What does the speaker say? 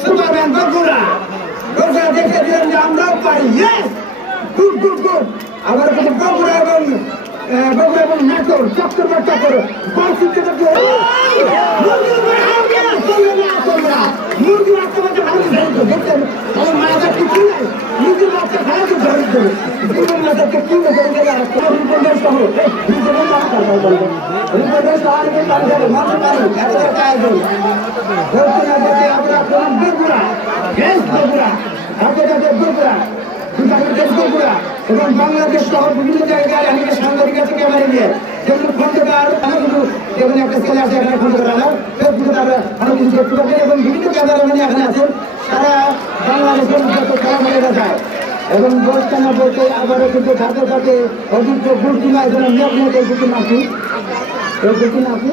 Superman Bogura Bogura দেখে দিলেন যে আমরাও পারি ইয়েস গুড গুড আবার কিন্তু বগুড়া এবং বগুড়া এবং নাটোর চক্কর বা চক্কর ভালো আমার মাথা এবং বাংলাদেশ সহ বিভিন্ন জায়গায় অনেকে সাংবাদিক আছে ক্যামেরা নিয়ে যেমন খন্দকার অনেক কিছু যেমন একটা ছেলে আছে এখানে খন্দকার আলো ফেসবুকে অনেক কিছু এবং বিভিন্ন ক্যামেরাম্যান এখানে আছেন সারা বাংলাদেশের যত খেলাধুলা যায় এবং গোস্তানা বলতে আবারও কিন্তু সাথে পাশে অযোগ্য না এখানে নিয়োগ নিয়ে আপনি গুরকিন আপনি